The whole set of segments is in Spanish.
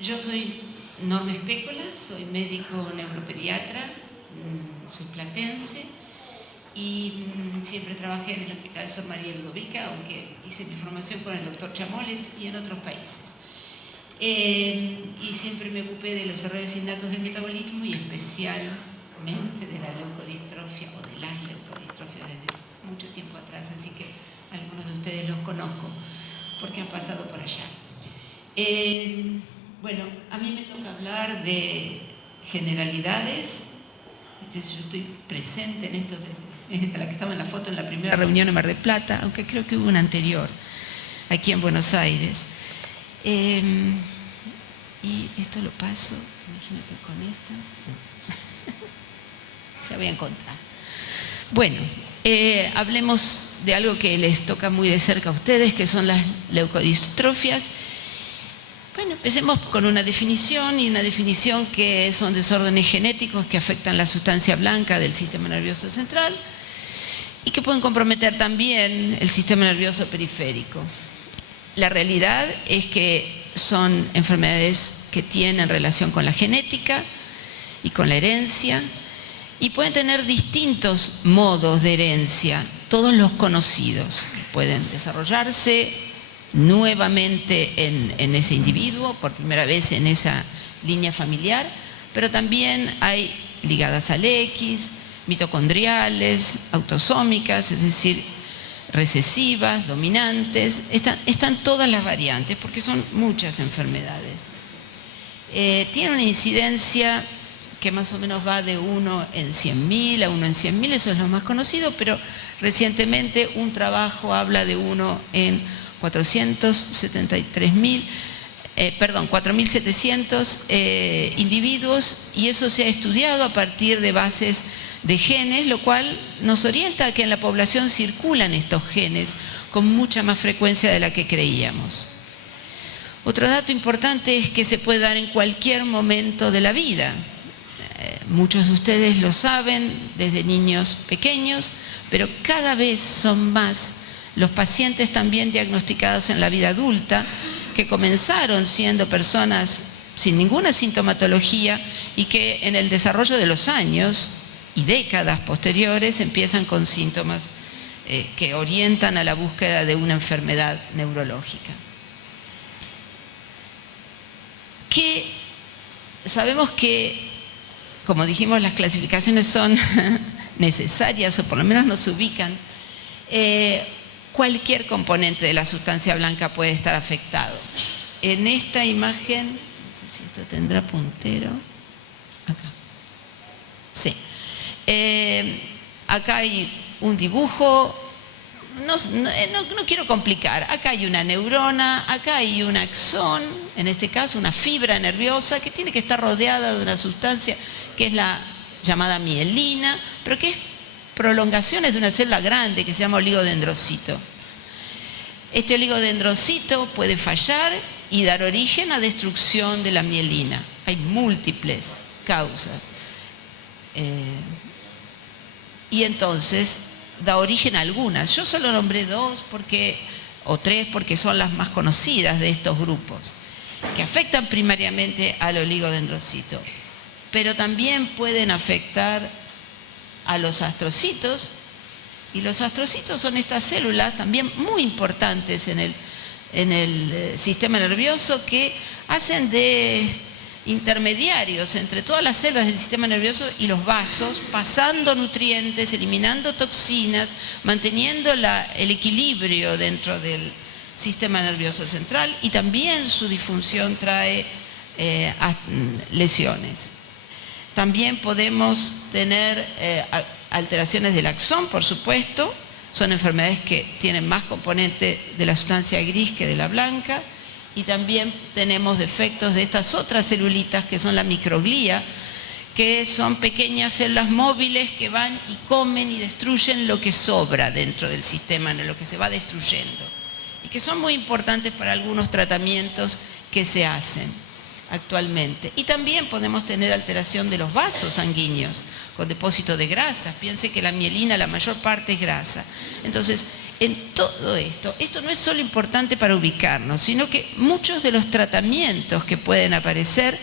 Yo soy Norma Espécola, soy médico neuropediatra, soy platense y siempre trabajé en el Hospital Sor María Ludovica, aunque hice mi formación con el doctor Chamoles y en otros países. Y siempre me ocupé de los errores innatos del metabolismo y especialmente de la leucodistrofia o de las leucodistrofias desde mucho tiempo atrás, así que algunos de ustedes los conozco porque han pasado por allá. Bueno, a mí me toca hablar de generalidades. Entonces, yo estoy presente en esto, a la que estaba en la foto en la primera reunión en Mar del Plata, aunque creo que hubo una anterior aquí en Buenos Aires. Y esto lo paso, imagino que con esta. Ya voy a encontrar. Bueno, hablemos de algo que les toca muy de cerca a ustedes, que son las leucodistrofias. Bueno, empecemos con una definición, y una definición que son desórdenes genéticos que afectan la sustancia blanca del sistema nervioso central y que pueden comprometer también el sistema nervioso periférico. La realidad es que son enfermedades que tienen relación con la genética y con la herencia y pueden tener distintos modos de herencia, todos los conocidos. Pueden desarrollarse nuevamente en ese individuo, por primera vez en esa línea familiar, pero también hay ligadas al X, mitocondriales, autosómicas, es decir, recesivas, dominantes, están todas las variantes porque son muchas enfermedades. Tiene una incidencia que más o menos va de 1 en 100.000 a 1 en 100.000, eso es lo más conocido, pero recientemente un trabajo habla de 1 en 4.700 individuos, y eso se ha estudiado a partir de bases de genes, lo cual nos orienta a que en la población circulan estos genes con mucha más frecuencia de la que creíamos. Otro dato importante es que se puede dar en cualquier momento de la vida. Muchos de ustedes lo saben desde niños pequeños, pero cada vez son más los pacientes también diagnosticados en la vida adulta, que comenzaron siendo personas sin ninguna sintomatología y que en el desarrollo de los años y décadas posteriores empiezan con síntomas que orientan a la búsqueda de una enfermedad neurológica. Sabemos que, como dijimos, las clasificaciones son necesarias, o por lo menos nos ubican. Cualquier componente de la sustancia blanca puede estar afectado. En esta imagen, no sé si esto tendrá puntero, acá. Sí. Acá hay un dibujo, no quiero complicar, acá hay una neurona, acá hay un axón, en este caso una fibra nerviosa que tiene que estar rodeada de una sustancia que es la llamada mielina, pero que es prolongaciones de una célula grande que se llama oligodendrocito. Este oligodendrocito puede fallar y dar origen a destrucción de la mielina. Hay múltiples causas. Y entonces da origen a algunas. Yo solo nombré 2 o 3 porque son las más conocidas de estos grupos, que afectan primariamente al oligodendrocito, pero también pueden afectar a los astrocitos, y los astrocitos son estas células también muy importantes en el sistema nervioso, que hacen de intermediarios entre todas las células del sistema nervioso y los vasos, pasando nutrientes, eliminando toxinas, manteniendo el equilibrio dentro del sistema nervioso central, y también su disfunción trae lesiones. También podemos tener alteraciones del axón, por supuesto. Son enfermedades que tienen más componente de la sustancia gris que de la blanca. Y también tenemos defectos de estas otras celulitas que son la microglía, que son pequeñas células móviles que van y comen y destruyen lo que sobra dentro del sistema, lo que se va destruyendo, y que son muy importantes para algunos tratamientos que se hacen. actualmente. Y también podemos tener alteración de los vasos sanguíneos con depósito de grasas. Piense que la mielina, la mayor parte es grasa. Entonces, en todo esto no es solo importante para ubicarnos, sino que muchos de los tratamientos que pueden aparecer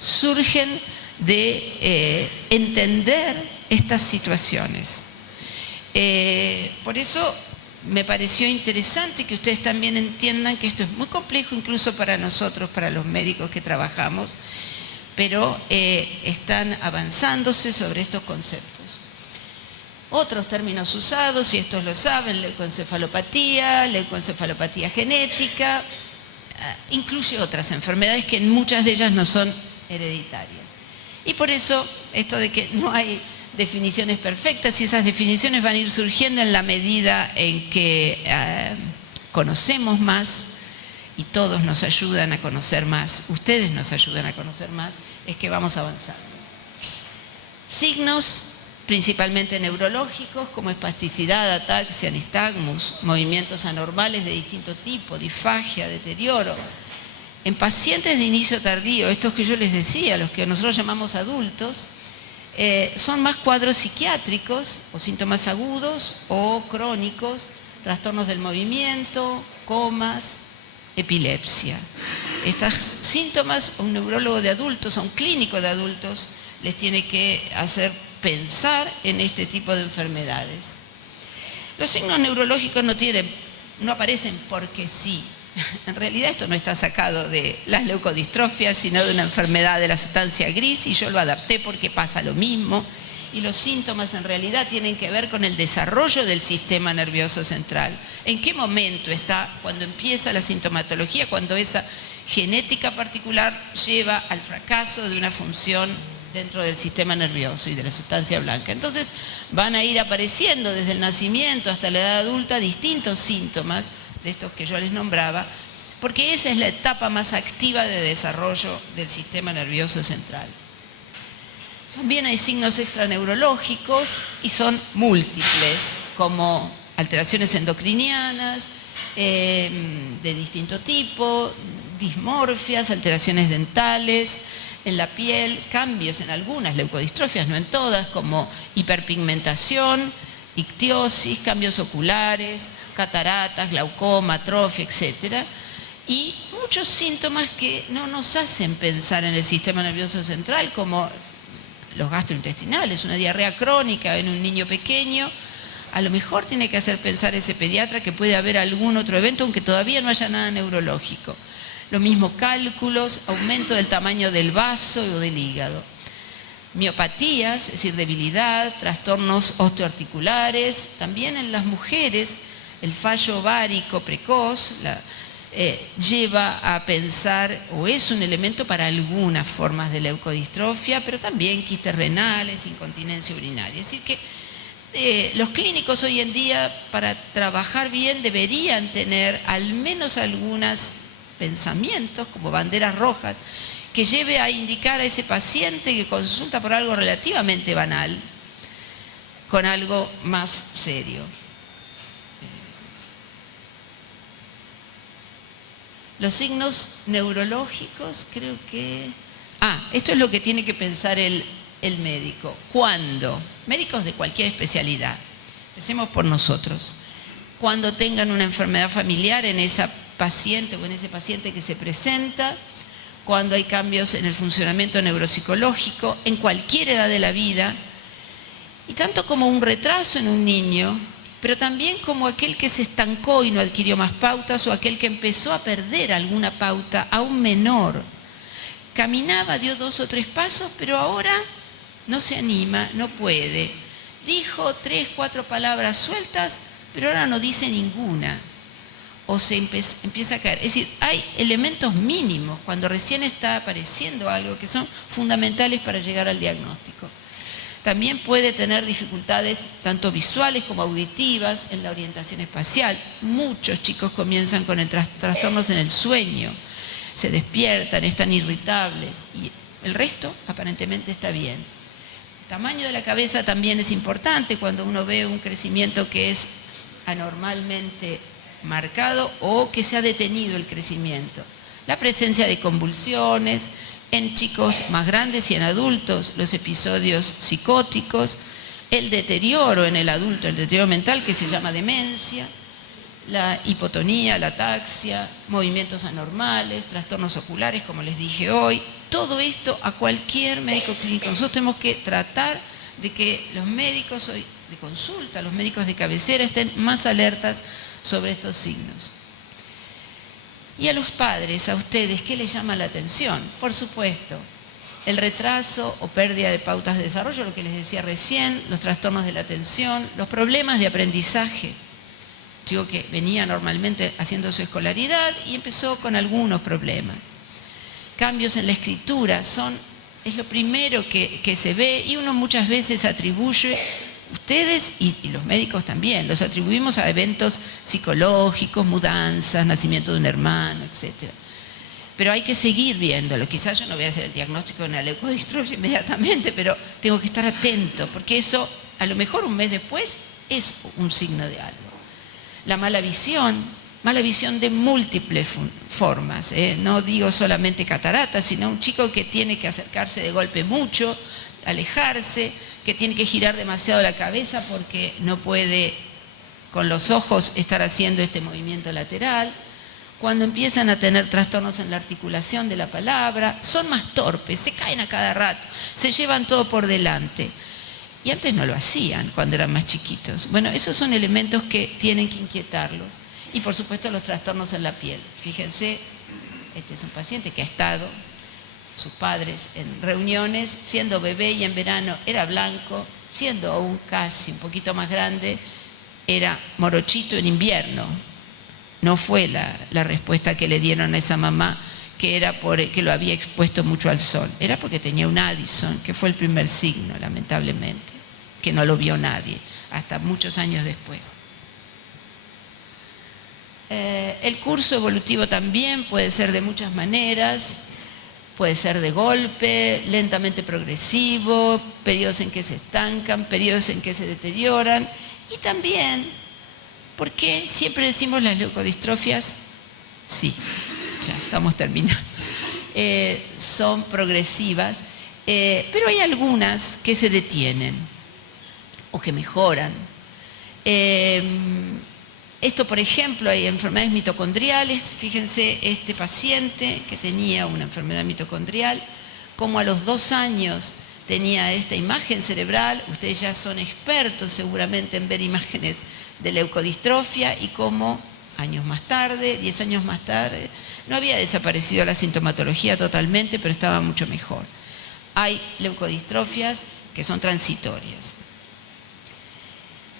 surgen de entender estas situaciones. Por eso me pareció interesante que ustedes también entiendan que esto es muy complejo incluso para nosotros, para los médicos que trabajamos, pero están avanzándose sobre estos conceptos. Otros términos usados, y estos lo saben, leucoencefalopatía genética, incluye otras enfermedades que en muchas de ellas no son hereditarias. Y por eso esto de que no hay definiciones perfectas, y esas definiciones van a ir surgiendo en la medida en que conocemos más, y todos nos ayudan a conocer más, ustedes nos ayudan a conocer más, es que vamos avanzando. Signos principalmente neurológicos, como espasticidad, ataxia, nistagmus, movimientos anormales de distinto tipo, disfagia, deterioro. En pacientes de inicio tardío, estos que yo les decía, los que nosotros llamamos adultos, son más cuadros psiquiátricos o síntomas agudos o crónicos, trastornos del movimiento, comas, epilepsia. Estos síntomas, un neurólogo de adultos, a un clínico de adultos, les tiene que hacer pensar en este tipo de enfermedades. Los signos neurológicos no aparecen porque sí. En realidad esto no está sacado de las leucodistrofias, sino de una enfermedad de la sustancia gris, y yo lo adapté porque pasa lo mismo. Y los síntomas en realidad tienen que ver con el desarrollo del sistema nervioso central. ¿En qué momento está? Cuando empieza la sintomatología, cuando esa genética particular lleva al fracaso de una función dentro del sistema nervioso y de la sustancia blanca. Entonces van a ir apareciendo desde el nacimiento hasta la edad adulta distintos síntomas de estos que yo les nombraba, porque esa es la etapa más activa de desarrollo del sistema nervioso central. También hay signos extraneurológicos y son múltiples, como alteraciones endocrinianas de distinto tipo, dismorfias, alteraciones dentales, en la piel, cambios en algunas leucodistrofias, no en todas, como hiperpigmentación, ictiosis, cambios oculares, cataratas, glaucoma, atrofia, etc. Y muchos síntomas que no nos hacen pensar en el sistema nervioso central, como los gastrointestinales, una diarrea crónica en un niño pequeño. A lo mejor tiene que hacer pensar ese pediatra que puede haber algún otro evento, aunque todavía no haya nada neurológico. Lo mismo cálculos, aumento del tamaño del vaso o del hígado. Miopatías, es decir, debilidad, trastornos osteoarticulares. También en las mujeres, el fallo ovárico precoz lleva a pensar, o es un elemento para algunas formas de leucodistrofia, pero también quistes renales, incontinencia urinaria. Es decir que los clínicos hoy en día, para trabajar bien, deberían tener al menos algunos pensamientos, como banderas rojas, que lleve a indicar a ese paciente que consulta por algo relativamente banal, con algo más serio. Los signos neurológicos, creo que... esto es lo que tiene que pensar el médico. ¿Cuándo? Médicos de cualquier especialidad. Empecemos por nosotros. Cuando tengan una enfermedad familiar en esa paciente o en ese paciente que se presenta, cuando hay cambios en el funcionamiento neuropsicológico, en cualquier edad de la vida, y tanto como un retraso en un niño, pero también como aquel que se estancó y no adquirió más pautas, o aquel que empezó a perder alguna pauta aún menor. Caminaba, dio 2 o 3 pasos, pero ahora no se anima, no puede. Dijo 3, 4 palabras sueltas, pero ahora no dice ninguna. O se empieza a caer. Es decir, hay elementos mínimos cuando recién está apareciendo algo que son fundamentales para llegar al diagnóstico. También puede tener dificultades tanto visuales como auditivas en la orientación espacial. Muchos chicos comienzan con trastornos en el sueño, se despiertan, están irritables, y el resto aparentemente está bien. El tamaño de la cabeza también es importante cuando uno ve un crecimiento que es anormalmente marcado o que se ha detenido el crecimiento. la presencia de convulsiones, en chicos más grandes y en adultos, los episodios psicóticos, el deterioro en el adulto, el deterioro mental que se llama demencia, la hipotonía, la ataxia, movimientos anormales, trastornos oculares, como les dije hoy. Todo esto a cualquier médico clínico. Nosotros tenemos que tratar de que los médicos hoy de consulta, los médicos de cabecera estén más alertas sobre estos signos. Y a los padres, a ustedes, ¿qué les llama la atención? Por supuesto, el retraso o pérdida de pautas de desarrollo, lo que les decía recién, los trastornos de la atención, los problemas de aprendizaje. Chico que venía normalmente haciendo su escolaridad y empezó con algunos problemas. Cambios en la escritura es lo primero que se ve y uno muchas veces atribuye, ustedes y los médicos también, los atribuimos a eventos psicológicos, mudanzas, nacimiento de un hermano, etc. Pero hay que seguir viéndolo. Quizás yo no voy a hacer el diagnóstico de una leucodistrofia inmediatamente, pero tengo que estar atento, porque eso a lo mejor un mes después es un signo de algo. La mala visión de múltiples formas, no digo solamente cataratas, sino un chico que tiene que acercarse de golpe mucho, alejarse, que tiene que girar demasiado la cabeza porque no puede con los ojos estar haciendo este movimiento lateral. Cuando empiezan a tener trastornos en la articulación de la palabra, son más torpes, se caen a cada rato, se llevan todo por delante. Y antes no lo hacían cuando eran más chiquitos. Bueno, esos son elementos que tienen que inquietarlos. Y por supuesto los trastornos en la piel. Fíjense, este es un paciente que ha estado, sus padres, en reuniones, siendo bebé y en verano era blanco, siendo aún casi un poquito más grande, era morochito en invierno. No fue la respuesta que le dieron a esa mamá, que era porque lo había expuesto mucho al sol. Era porque tenía un Addison, que fue el primer signo, lamentablemente, que no lo vio nadie, hasta muchos años después. El curso evolutivo también puede ser de muchas maneras, puede ser de golpe, lentamente progresivo, periodos en que se estancan, periodos en que se deterioran, y también, ¿por qué siempre decimos las leucodistrofias? Sí, ya estamos terminando. Son progresivas, pero hay algunas que se detienen o que mejoran. Esto, por ejemplo, hay enfermedades mitocondriales. Fíjense, este paciente que tenía una enfermedad mitocondrial, como a los 2 años tenía esta imagen cerebral. Ustedes ya son expertos seguramente en ver imágenes de leucodistrofia y cómo años más tarde, 10 años más tarde, no había desaparecido la sintomatología totalmente, pero estaba mucho mejor. Hay leucodistrofias que son transitorias.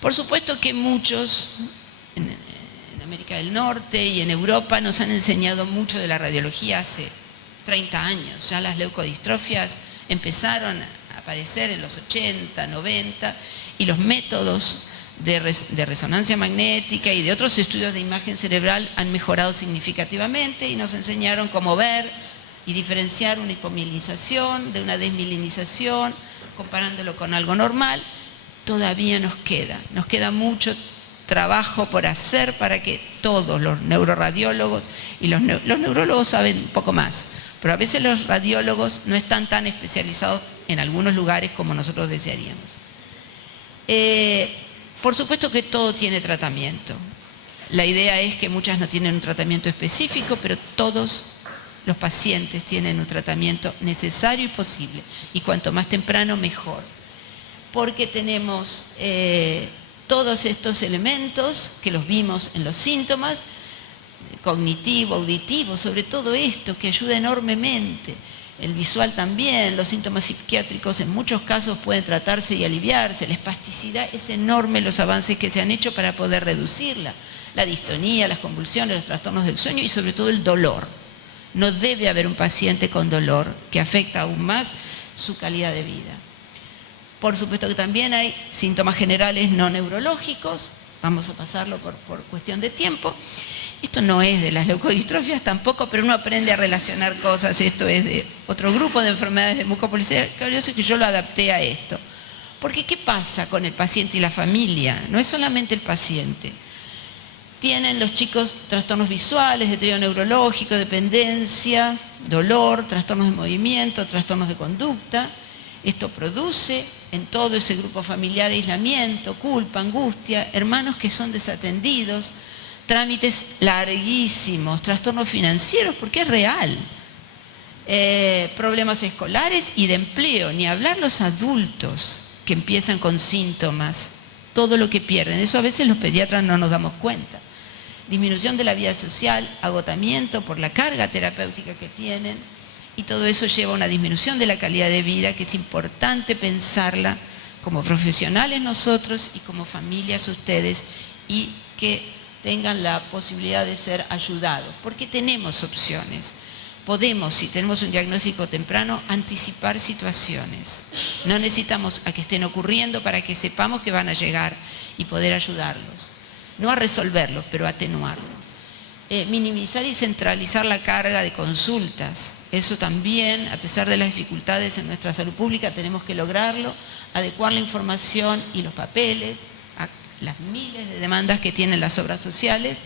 Por supuesto que muchos en América del Norte y en Europa nos han enseñado mucho de la radiología hace 30 años. Ya las leucodistrofias empezaron a aparecer en los 80, 90 y los métodos de resonancia magnética y de otros estudios de imagen cerebral han mejorado significativamente y nos enseñaron cómo ver y diferenciar una hipomielinización de una desmielinización, comparándolo con algo normal. Todavía nos queda mucho trabajo por hacer para que todos los neuroradiólogos y los neurólogos saben un poco más, pero a veces los radiólogos no están tan especializados en algunos lugares como nosotros desearíamos. Por supuesto que todo tiene tratamiento. La idea es que muchas no tienen un tratamiento específico, pero todos los pacientes tienen un tratamiento necesario y posible. Y cuanto más temprano, mejor. Porque tenemos todos estos elementos que los vimos en los síntomas, cognitivo, auditivo, sobre todo esto que ayuda enormemente. El visual también, los síntomas psiquiátricos en muchos casos pueden tratarse y aliviarse. La espasticidad es enorme, los avances que se han hecho para poder reducirla. La distonía, las convulsiones, los trastornos del sueño y sobre todo el dolor. No debe haber un paciente con dolor que afecta aún más su calidad de vida. Por supuesto que también hay síntomas generales no neurológicos, vamos a pasarlo por cuestión de tiempo. Esto no es de las leucodistrofias tampoco, pero uno aprende a relacionar cosas. Esto es de otro grupo de enfermedades de mucopolisario que yo lo adapté a esto. Porque ¿qué pasa con el paciente y la familia? No es solamente el paciente. Tienen los chicos trastornos visuales, deterioro neurológico, dependencia, dolor, trastornos de movimiento, trastornos de conducta. Esto produce en todo ese grupo familiar aislamiento, culpa, angustia, hermanos que son desatendidos, trámites larguísimos, trastornos financieros, porque es real, problemas escolares y de empleo, ni hablar los adultos que empiezan con síntomas, todo lo que pierden. Eso a veces los pediatras no nos damos cuenta. Disminución de la vida social, agotamiento por la carga terapéutica que tienen, y todo eso lleva a una disminución de la calidad de vida que es importante pensarla como profesionales nosotros y como familias ustedes, y que tengan la posibilidad de ser ayudados, porque tenemos opciones. Podemos, si tenemos un diagnóstico temprano, anticipar situaciones. No necesitamos a que estén ocurriendo para que sepamos que van a llegar y poder ayudarlos. No a resolverlos, pero a atenuarlos. Minimizar y centralizar la carga de consultas. Eso también, a pesar de las dificultades en nuestra salud pública, tenemos que lograrlo. Adecuar la información y los papeles a las miles de demandas que tienen las obras sociales.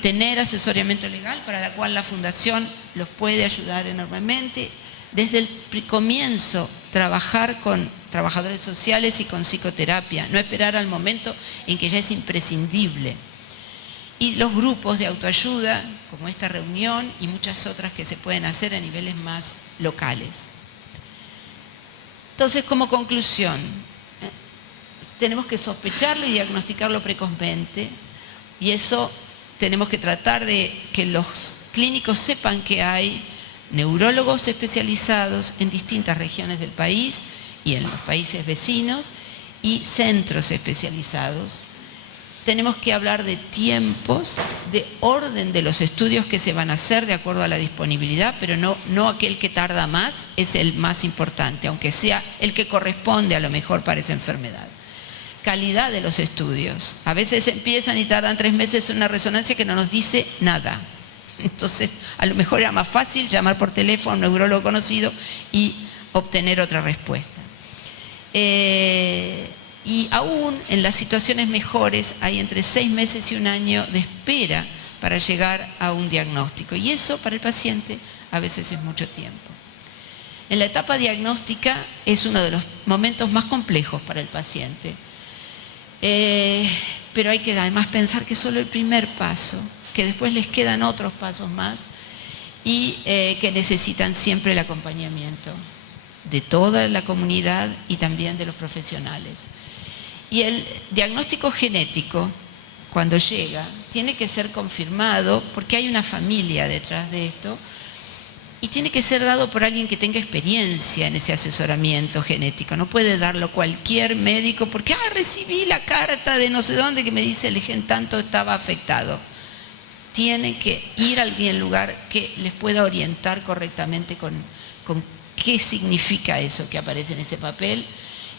Tener asesoramiento legal, para la cual la Fundación los puede ayudar enormemente. Desde el comienzo, trabajar con trabajadores sociales y con psicoterapia, no esperar al momento en que ya es imprescindible. Y los grupos de autoayuda, como esta reunión y muchas otras que se pueden hacer a niveles más locales. Entonces, como conclusión, tenemos que sospecharlo y diagnosticarlo precozmente, y eso tenemos que tratar de que los clínicos sepan que hay neurólogos especializados en distintas regiones del país y en los países vecinos, y centros especializados. Tenemos que hablar de tiempos, de orden de los estudios que se van a hacer de acuerdo a la disponibilidad, pero no aquel que tarda más es el más importante, aunque sea el que corresponde a lo mejor para esa enfermedad. Calidad de los estudios. A veces empiezan y tardan 3 meses en una resonancia que no nos dice nada. Entonces, a lo mejor era más fácil llamar por teléfono a un neurólogo conocido y obtener otra respuesta. Y aún en las situaciones mejores hay entre 6 meses y 1 año de espera para llegar a un diagnóstico. Y eso para el paciente a veces es mucho tiempo. En la etapa diagnóstica es uno de los momentos más complejos para el paciente. Pero hay que además pensar que es solo el primer paso, que después les quedan otros pasos más, y que necesitan siempre el acompañamiento de toda la comunidad y también de los profesionales. Y el diagnóstico genético, cuando llega, tiene que ser confirmado porque hay una familia detrás de esto, y tiene que ser dado por alguien que tenga experiencia en ese asesoramiento genético. No puede darlo cualquier médico porque recibí la carta de no sé dónde que me dice el gen tanto estaba afectado. Tiene que ir a algún lugar que les pueda orientar correctamente con qué significa eso que aparece en ese papel,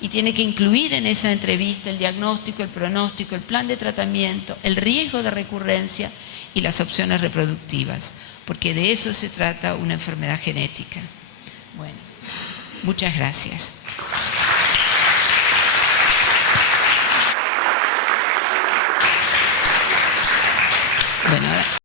y tiene que incluir en esa entrevista el diagnóstico, el pronóstico, el plan de tratamiento, el riesgo de recurrencia y las opciones reproductivas, porque de eso se trata una enfermedad genética. Bueno, muchas gracias.